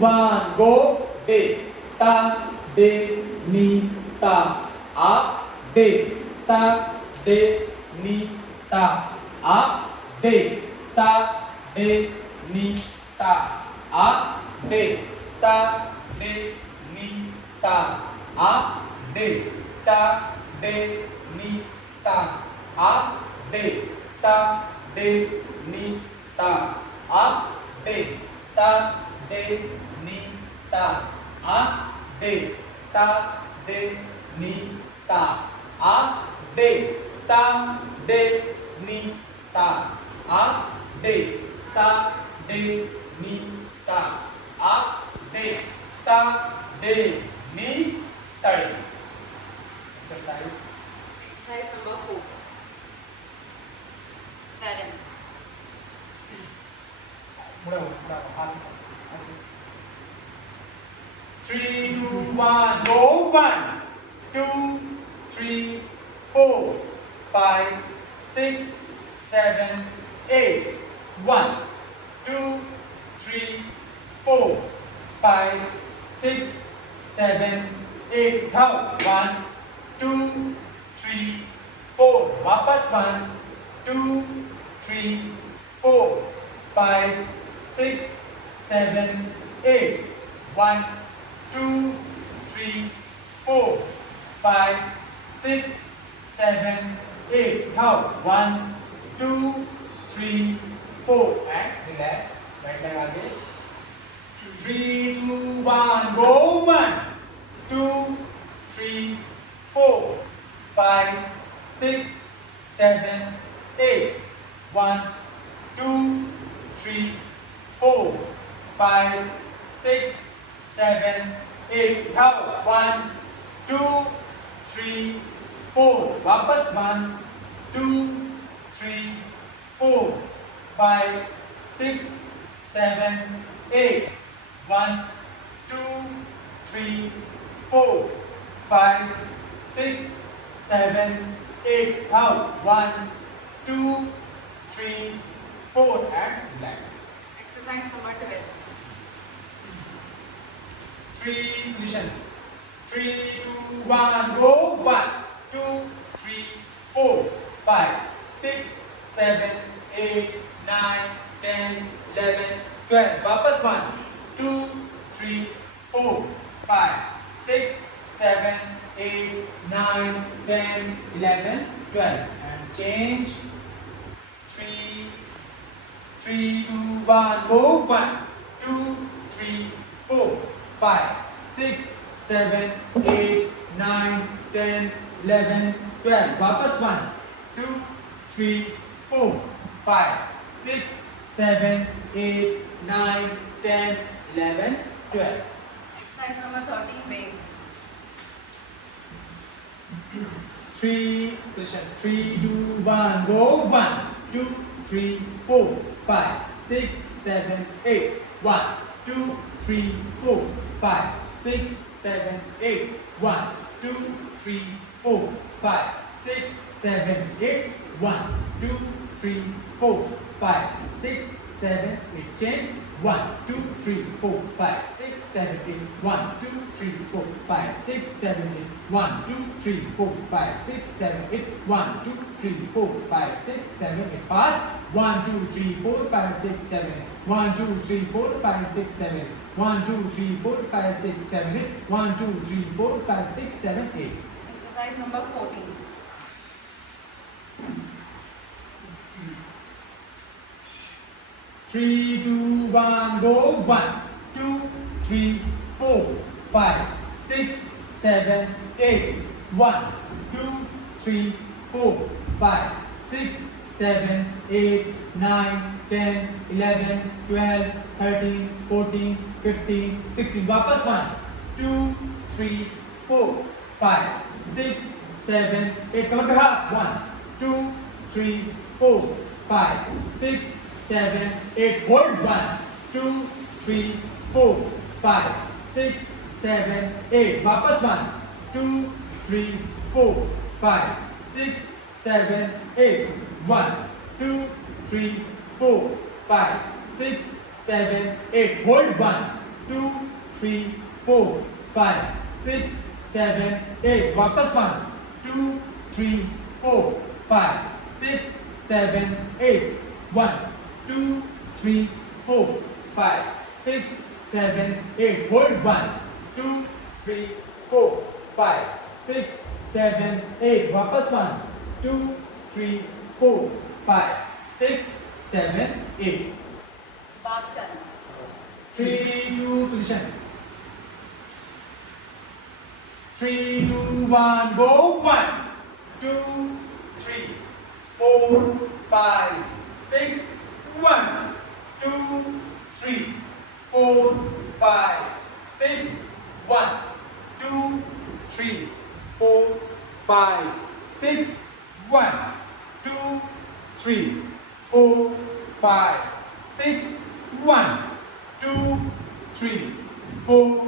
one, go. De, ta, de, ni, ta. A, de, ta, de, ni, ta. A, de, ta, de, ni, ta. A, de, ta, de, ni, ta. A, de, ta, de, ni, ta. A, de, ta, de, ni, ta. A, de, ta, de, ni, ta. A, de, ta, de, ni, ta. A, de, ta, de, ni, ta. A, de, ta, de, ni, ta. A, de, ta, de, ni, ta. Exercise. Exercise number 4. Balance. हाथ ऐसे 3 2 1 go 1 2 3 4 5 6 7 8 1 2 3 4 5 6 7 8 third 1 2 3 4 वापस 1 2 3 4 5 6 7 8 1 2 3 4 5 6 7 8 count 1 2 3 4 and relax बैठ लगा के 3 2 1 go 1 2 3 4 5 6 7 8 1 2 3 4 5 6 7 8 count 1 2 3 4 वापस 1 2 3 4 5 6 7 8 1 2 3 4 5 6 7 8 count 1 2 3 4 and relax. Exercise number 12. 3 position 3 2 1 go 1 2 3 4 5 6 7 8 9 10 11 12 वापस 1 2 3 4 5 6 7 8 9 10 11 12 and change 3 3 2 1 go 1 2 3 4 5 6 7 8 9 10 11 12 वापस 1 2 3 4 5 6 7 8 9 10 11 12. Exercise number 13. Waves. 3 position 3 2 1 go 1 2 3 4 5 6 7 8 1 2 3 4 5 6 7 8 1 2 3 4 5 6 7 8 1 2 3 4 5 6 7 8 change 1 2 3 4 5 6 7 8 1 2 3 4 5 6 7 8 1 2 3 4 5 6 7 8 1 2 3 4 5 6 7 8 fast 1 2 3 4 5 6 7 1 2 3 4 5 6 7 1 2 3 4 5 6 7 8 1 2 3 4 5 6 7 8. Exercise number 14. 3 2 1 go 1 2 3 4 5 6 7 8 1 2 3 4 5 6 7 8 9 10 11 12 13 14 15 16 वापस 1 2 3 4 5 6 7 8 कमर पे हाथ 1 2 3 4 5 6 7 8 hold 1 2 3 4 5 6 7 8 वापस 1 2 3 4 5 6 7 8 1 2 3 4 5 6 7 8 hold 1 2 3 4 5 6 7 8 वापस 1 2 3 4 5 6 7 8 1 2 3 4 5 6 7 8 hold 1 2 3 4 5 6 7 8 वापस 1 2 3 4 5 6 7 8 बाप चालू 3 2 position 3 2 1 go 1 2 3 4 5 6 1 2 3 4 5 6 1 2 3 4 5 6 1 2 3 4 5 6 1 2 3 4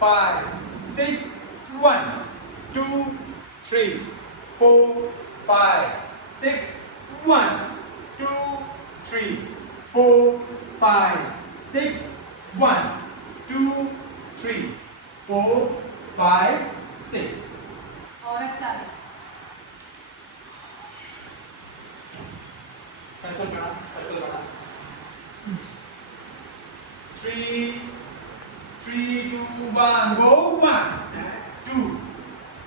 5 6 1 2 3 4 5 6 1 2 3 4 5 6 1 2 3 4 5 6 औरत चालू सर्कल बड़ा 3 3 2 1 go 1 2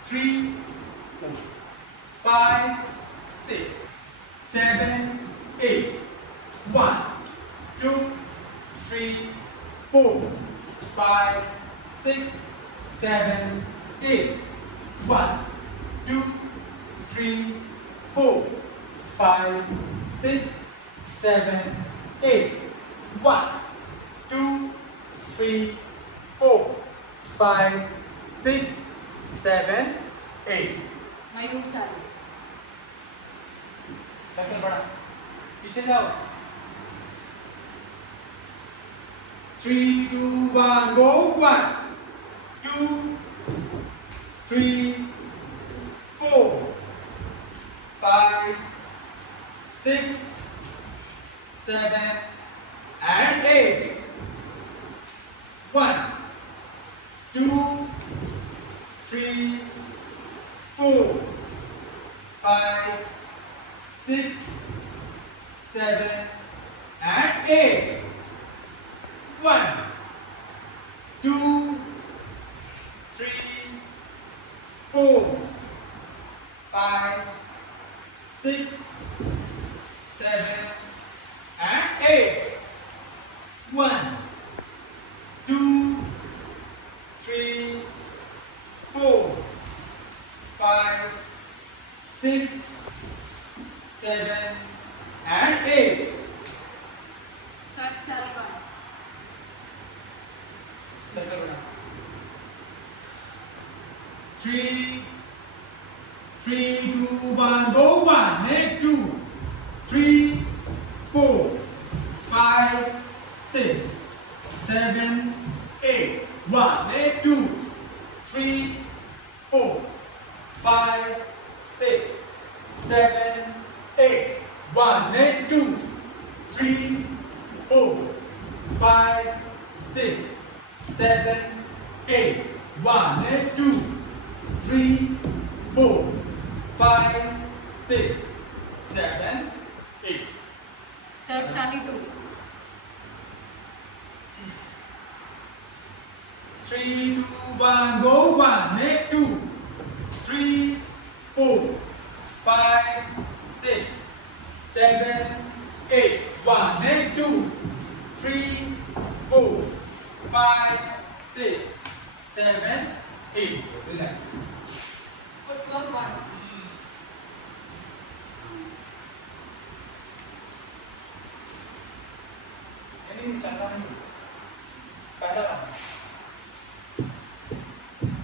3 5 6 7 8 1 2 3 4 5 6 7 8 1 2 3 4 5 6 7 8 1 2 3 4 5 6 7 8 मयूर चालू सर्कल बड़ा पीछे जाओ 3 2 1 go 1 2 3 4 5 6 7 and 8 1 2 3 4 5 6 7 and 8 1 2 3 4 5 6 7 and 8 1 2 3 4 5 6 7 and 8 sir चालू वन सर्कल बना 3 3 2 1 go 1 2 3 4 5 6 7 8 1 2 3 4 5 6 7 8 1 2 3 4 5 6 7 8 1 2 3 4 5 6 7 8 सर चालू to 3 2 1 go 1 2 3 4 5 6 7 8 1 2 3 4 5 6 7 8 relax football one नहीं चल रहा नहीं पहला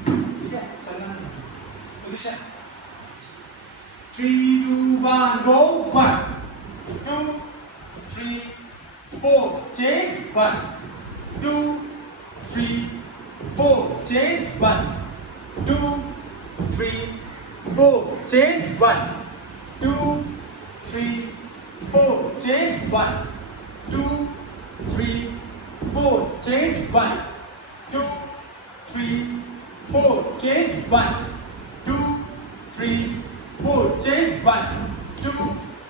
ठीक है चलना नहीं position 3 2 1 go 1 2 3 4 change 1 2 3 4 change 1 2 3 4 change 1 2 3 4 change 1 2 3 4 change 1 4, change 1, 2, 3, 4, change 1, 2,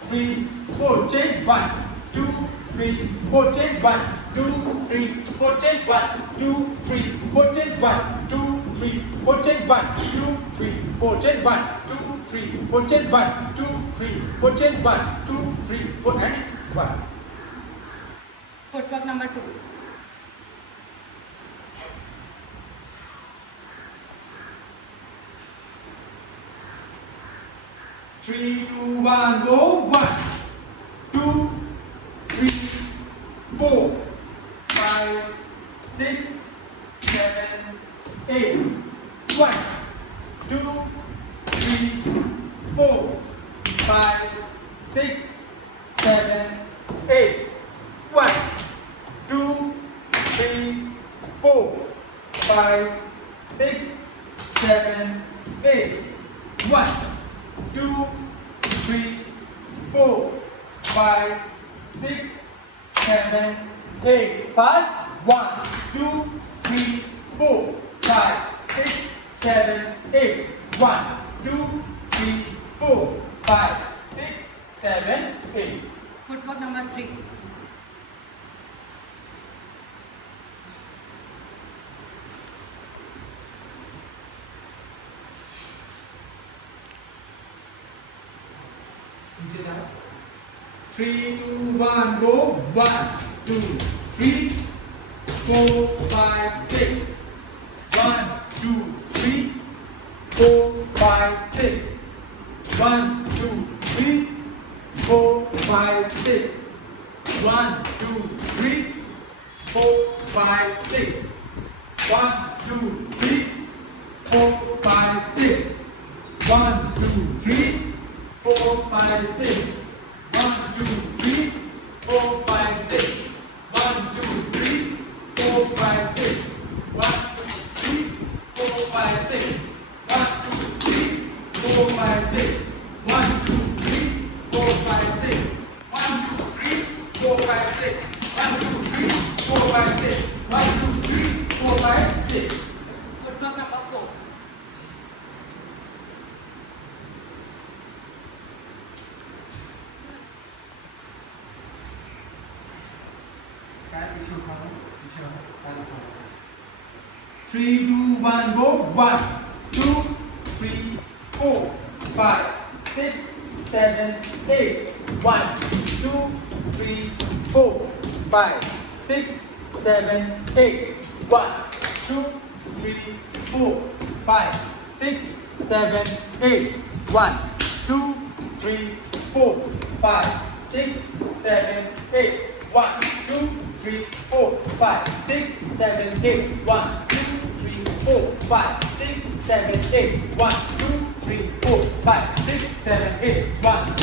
3, 4, change 1, 2, 3, 4, change 1, 2, 3, 4, change 1, 2, 3, 4, change 1, 2, 3, 4, change 1, 2, 3, 4, change 1, 2, 3, 4, change 1, 2, 3, 4, change 1, 2, 3, 4, and 1. Footwork number 2. 3, 2, 1, go. 1, 2, 3, 4, 5, 6, 7, 8. 1, 2, 3, 4, 5, 6, 7, 8. 1, 2, 3, 4, 5, 6, 7, 8. 1, 2, 3, 4, 5, 6, 7, 8. Fast. 1, 2, 3, 4, 5, 6, 7, 8. 1, 2, 3, 4, 5, 6, 7, 8. Footwork number 3. 3, 2, 1, go. 1, 2, 3, 4, 5, 6. 1, 2, 3, 4, 5, 6. 1, 2, 3, 4, 5, 6. 1, 2, 3, 4, 5, 6. 1, 2, 3, 4, 5, 6. 1, 2, 3, 4, 5, 6. 1, 2, 3, 4, 5, 6. 1, 2, 3, 4, 5, 6. 1, 2, 3, 4, 5, 6. 1, 2, 3, 4, 5, 6. 1, 2, 3, 4, 5, 6. 1, 2, 3, 4, 5, 6. 1, 2, 3, 4, 5, 6. 1, 2, 3, 4, 5, 6. Footwork number 4. Three, two, one, go. 1, 2, 3, 4, 5, 6, 7, 8. 1, 2, 3, 4, 5, 6, 7, 8. 1, 2, 3, 4, 5, 6, 7, 8. 1, 2, 3, 4, 5, 6, 7, 8. 1, 2, 3, 4, 5, 6, 7, 8. 1, 2, 3, 4, 5, 6, 7, 8. 1, 2, 3, 4, 5, 6, 7, 8. 1, 2, 3, 4, 5, 6, 7, 8. 1, 2, 3, 4, 5, 6, 7, 8. 1, 2,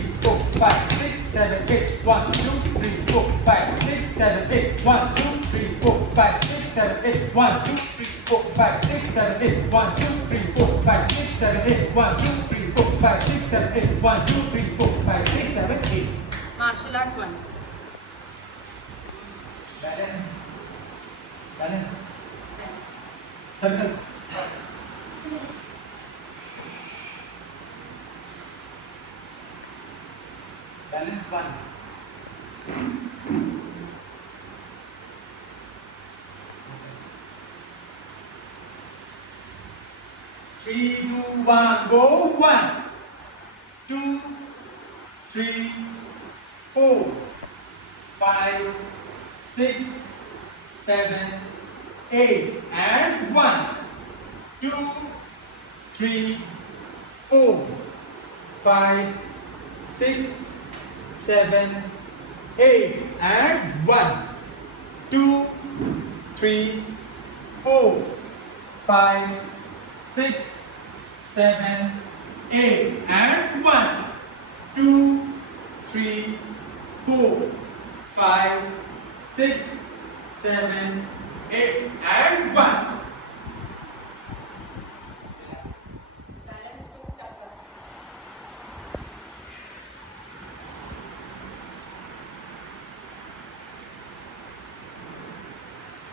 3, 4, 5, 6, 7, 8. 1, 2, 3, 4, 5, 6, 7, 8. 1, 2, 3, 4, 5, 6, 7, 8. 1, 2, 3, 4, 5, 6, 7, 8. 1, 2, 3, 4, 5, 6, 7, 8. Martial art 1. Balance. Balance. Circle. Balance 1. Three, two, one, go. 1, 2, 3, 4, 5, 6, 7, 8. And 1, 2, 3, 4, 5, 6, 7, 8. And 1, 2, 3, 4, 5, 6, 7, 8. And 1, 2, 3, 4, 5, 6, 7, 8. And 1. Balance 2 chapter.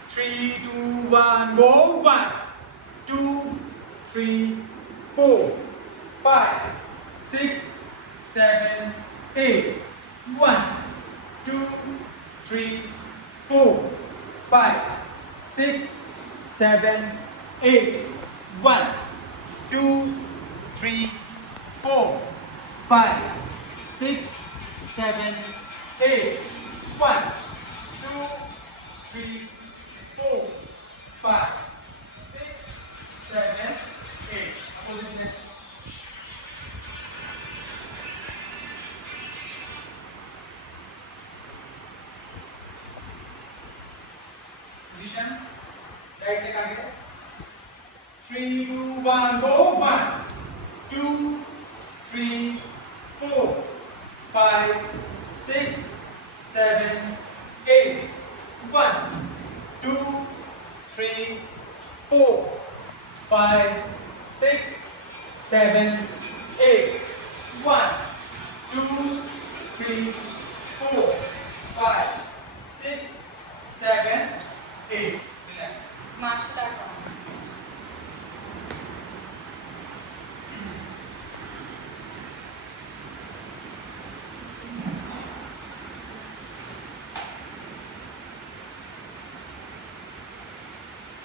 3, 2, 1, go. 1, 2, 3, 4, 5, 6, 7, 8. 1, 2, 3, 4, 5, 6, 7, 8. 1, 2, 3, 4, 5, 6, 7, 8. 1, 2, 3, 4, 5, 6, 7, 8. Opposite leg. Position. Right leg आगे. 3, 2, 1, go. 1, 2, 3, 4, 5, 6, 7, 8. 1, 2, 3, 4, 5, 6, 7, 8. 1, 2, 3, 4, 5, 6, 7, 8. Relax. Martial art 1.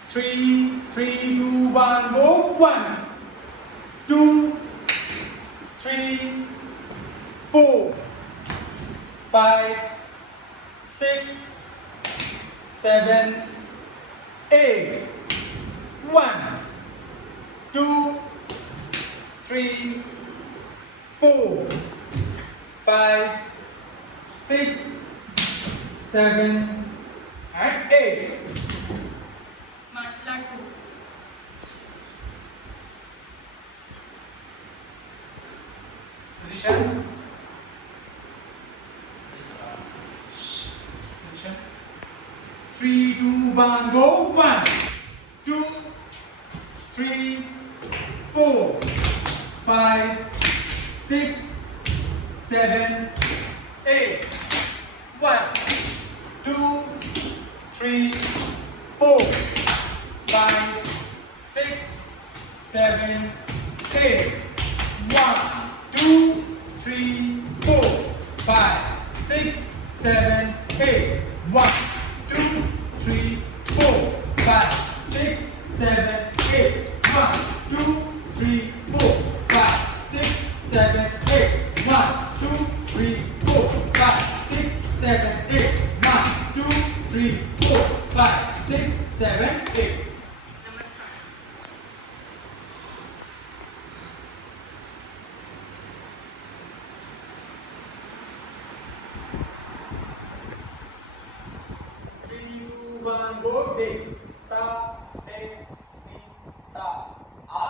3, 3, 2, 1, go. 1, 2, 3, 4, 5, 6, 7, 8. 1, 2, 3, 4, 5, 6, 7, and 8. Martial art 2. Position. Position. 3, 2, 1, go. 1, 2, 3, 4, 5, 6, 7, 8. 1, 2, 3, 4, 5, 6, 7, 8. 1, 2, 3, 4, 5, 6, 7, 8. 1, 2, 3, 4, 5, 6, 7, 8. 1, 2, 3, 4, 5, 6, 7, 8. 1, 2, 3, 4, 5, 6, 7, 8. 1, 2, 3, 4, 5, 6, 7, 8. Namaskar. 3, 2, 1, go. De, ta, de, ni, ta. A,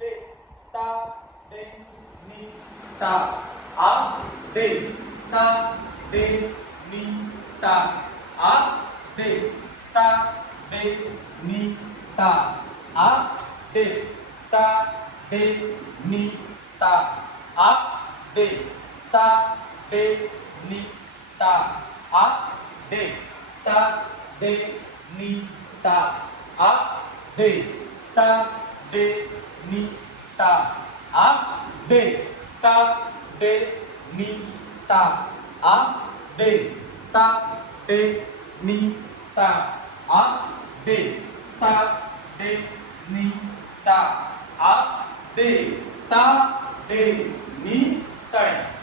de, ta, de, ni, ta. A, de, ta, de, ni, ta. A, de, ta, de, ni, ta. A, de, ta, de, ni, ta. A, de, ta, de, ni, ta. A, de, ta, de, ni, ta. A, de, ta, de, ni, ta. A, de, ta, de, ni, ta. A, de, ta, de, ni, ta. A, de, ta, de, ni, ta. A, de, ta, de, ni, ta.